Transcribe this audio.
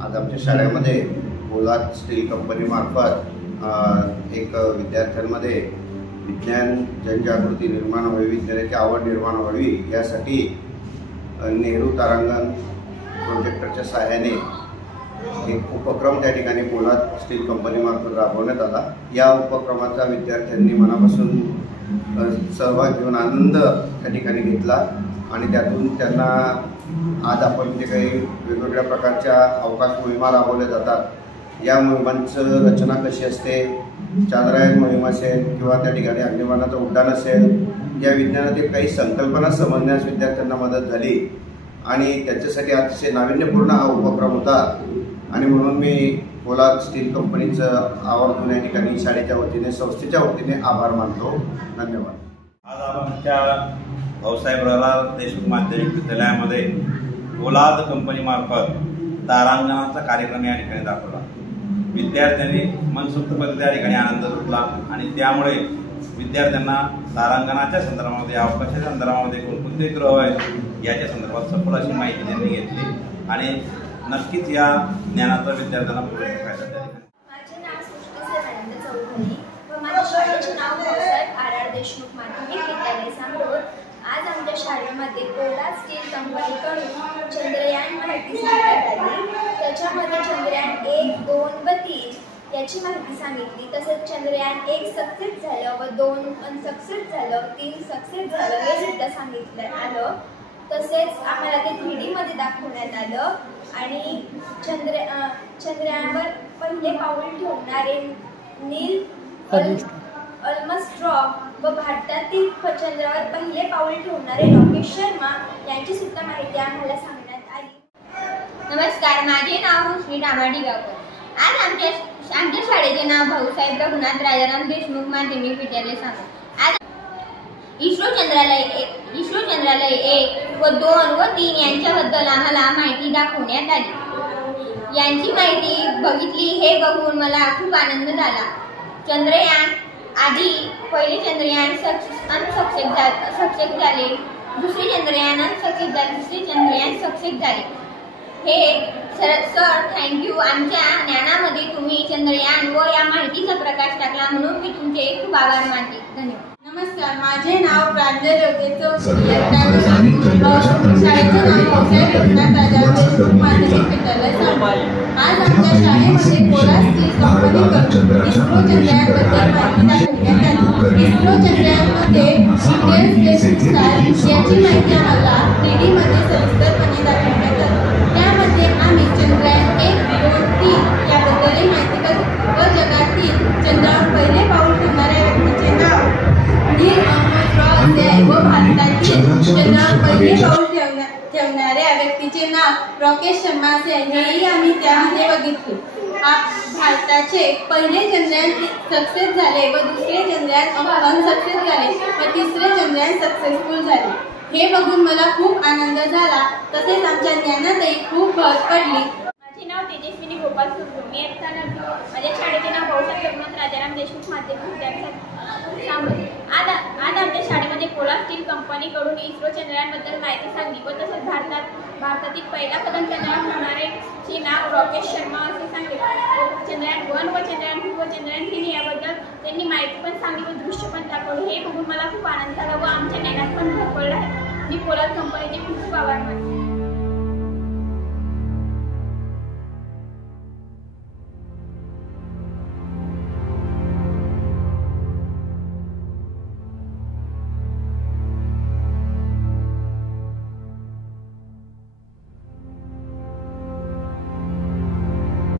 आज आमच्या शाळेमध्ये पोलाद स्टील कंपनी मार्फत एक विद्यार्थ्यांमध्ये विज्ञान जनजागृती निर्माण व्हावी, विज्ञानाची आवड निर्माण व्हावी यासाठी नेहरू तारांगण प्रोजेक्टरच्या सहाय्याने एक उपक्रम त्या ठिकाणी पोलाद स्टील कंपनी मार्फत राबवण्यात आला। या उपक्रमाचा विद्यार्थ्यांनी मनापासून सहभाग घेऊन आनंद त्या ठिकाणी घेतला आणि त्यातून त्यांना आज आपण जे काही वेगवेगळ्या प्रकारच्या अवकाश मोहिमा राबवल्या जातात, या मोहिमांचं रचना कशी असते, चांद्रयान मोहीम असेल किंवा त्या ठिकाणी अग्निबाणाचं उड्डाण असेल, या विज्ञानातील काही संकल्पना समजण्यास विद्यार्थ्यांना मदत झाली आणि त्याच्यासाठी अतिशय नाविन्यपूर्ण हा उपक्रम होता। आणि म्हणून मी पोलाद स्टील कंपनीचं आवर्जून या ठिकाणी शाळेच्या वतीने, संस्थेच्या वतीने आभार मानतो। धन्यवाद। आज आमच्या भाऊसाहेब देशमुख माध्यमिक विद्यालयामध्ये पोलाद कंपनी मार्फत तारांगणाचा कार्यक्रम या ठिकाणी दाखवला। विद्यार्थ्यांनी मनसोक्तपणे त्या ठिकाणी आनंद लुटला आणि त्यामुळे विद्यार्थ्यांना तारांगणाच्या संदर्भामध्ये, अवकाशाच्या संदर्भामध्ये कोणकोणते ग्रह आहेत याच्या संदर्भात सखोल अशी माहिती त्यांनी घेतली आणि नक्कीच या ज्ञानाचा विद्यार्थ्यांना पुरेसा फायदा झाला। माझे नाव सृष्टी सेवानंद चौधरी व माझ्या शाळेचे नाव भाऊसाहेब देशमुख माध्यमिक विद्यालय सांगोल। आज आमच्या शाळेमध्ये पोलाद स्टील कंपनीकडून चंद्रयान माहिती सांगण्यात आली। त्याच्यामध्ये चंद्रयान 1, 2 व 3 याची माहिती सांगितली। तसेच चंद्रयान 1 सक्सेस झालं व 2 अनसक्सेस झालं, 3 सक्सेस झालं हे सुद्धा सांगितलं आलं। तसेच आम्हाला ते 3D मध्ये दाखवण्यात आलं आणि चंद्रयानावर पहिले पाऊल ठेवणारे नील आर्मस्ट्रॉंग व भारतातील चंद्रावर पहिले पाऊल ठेवणारे राकेश शर्मा यांची सुद्धा माहिती आम्हाला सांगण्यात आली। नमस्कार, माझे नाव श्री रामाडी गावकर। आज आमच्या शाळेचे नाव भाऊसाहेब रघुनाथ राजाराम देशमुख माध्यमिक विद्यालय सांगोल। आज इस्रो चंद्रालय 1 व 2 व 3 यांच्याबद्दल आम्हाला माहिती दाखवण्यात आली। यांची माहिती बघितली, हे बघून मला खूप आनंद झाला। चंद्रयान आधी पहिले चंद्रयान सक्सेस झाले, दुसरे चंद्रयान अनसक्सेस झाले, तिसरे चंद्रयान सक्सेस झाले। हे सर थँक्यू, आमच्या ज्ञानामध्ये तुम्ही चंद्रयान व या माहितीचा प्रकाश टाकला म्हणून मी तुमचे खूप आभार मानते। धन्यवाद। नमस्कार, माझे नाव प्रांजल योगेश चौधरी। शाळेचे नाव भाऊसाहेब रघुनाथ राजाराम देशमुख माध्यमिक विद्यालय सांगोल। आज आमच्या शाळेमध्ये पोलाद स्टील कंपनीकडून इस्रो चंद्रयानबद्दल माहिती दाखवण्यात आली। इस्रो चंद्रयानमध्ये इंडियन स्पेस मिसाईल याची माहिती आम्हाला 3D मध्ये सविस्तरपणे दाखवण्यात आली। त्यामध्ये आम्ही चंद्रयान 1, 2, 3 याबद्दलही माहिती बघितली व जगातील चंद्रावर पहिले पाऊल ठेवणाऱ्या व्यक्तीचे नाव नील आर्मस्ट्रॉंग व भारतातील चंद्रावर पहिले पाऊल ठेवणाऱ्या व्यक्तीचे नाव राकेश शर्मा असे हेही आम्ही त्यामध्ये बघितले। भारताचे पहिले चंद्रयान सक्सेस झाले व दुसरे चंद्रयान अनसक्सेस झाले व तिसरे चंद्रयान सक्सेसफुल झाले। हे बघून मला खूप आनंद झाला, तसेच आमच्या ज्ञानातही खूप भर पडली। माझे नाव तेजस्विनी गोपाल सुरगुर, मी माझ्या शाळेचे नाव भाऊसाहेब रघुनाथ राजाराम देशमुख माध्यमिक विद्यालय सांगोल। आज आमच्या शाळेमध्ये पोलाद स्टील कंपनीकडून इस्रो चंद्रयानबद्दल माहिती सांगली व तसेच भारतातील पहिला कदम चंद्रावर ठेवणाऱ्याचे नाव राकेश शर्मा असे सांगितले। चंद्रयान 1 व चंद्रयान 2 व चंद्रयान 3 याबद्दल त्यांनी माहिती पण सांगली व दृश्य पण दाखवले। हे बघून मला खूप आनंद झाला व आमच्या ज्ञानात पण भर पडला आहे। मी पोलाद कंपनीचे खूप आभार मानते।